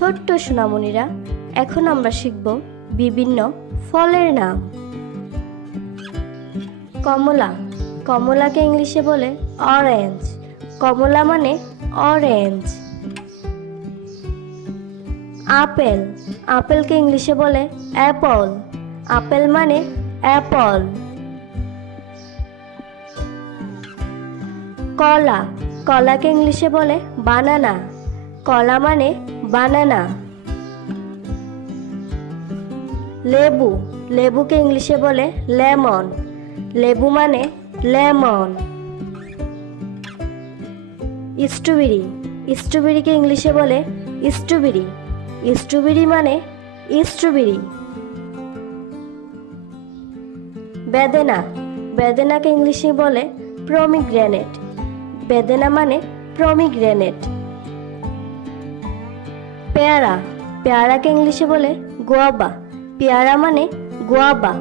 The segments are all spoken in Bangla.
ছোট্ট সোনামণিরা, এখন আমরা শিখব বিভিন্ন ফলের নাম। কমলা, কমলাকে ইংলিশে বলে অরেঞ্জ। কমলা মানে অরেঞ্জ। আপেল, আপেলকে ইংলিশে বলে অ্যাপল। আপেল মানে অ্যাপল। কলা, কলাকে ইংলিশে বলে বানানা। কলা মানে বানানা। লেবু, লেবুকে ইংলিশে বলে লেমন। লেবু মানে লেমন। স্ট্রবেরি, স্ট্রবেরিকে ইংলিশে বলে স্ট্রবেরি। স্ট্রবেরি মানে স্ট্রবেরি। বেদেনা, বেদেনাকে ইংলিশে বলে প্রমিগ্রেনেট। বেদেনা মানে প্রমিগ্রেনেট। পেয়ারা, পেয়ারাকে ইংলিশে বলে গোয়াবা। পেয়ারা মানে গোয়াবা।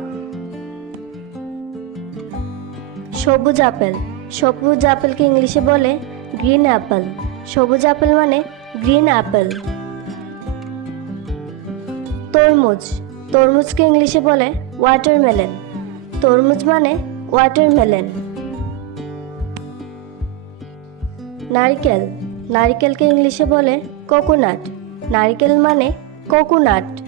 সবুজ আপেল, সবুজ আপেলকে ইংলিশে বলে গ্রিন অ্যাপেল। সবুজ আপেল মানে গ্রিন অ্যাপেল। তরমুজ, তরমুজকে ইংলিশে বলে ওয়াটারমেলন। তরমুজ মানে ওয়াটারমেলন। নারকেল, নারকেলকে ইংলিশে বলে কোকোনাট। নারকেল মানে কোকোনাট।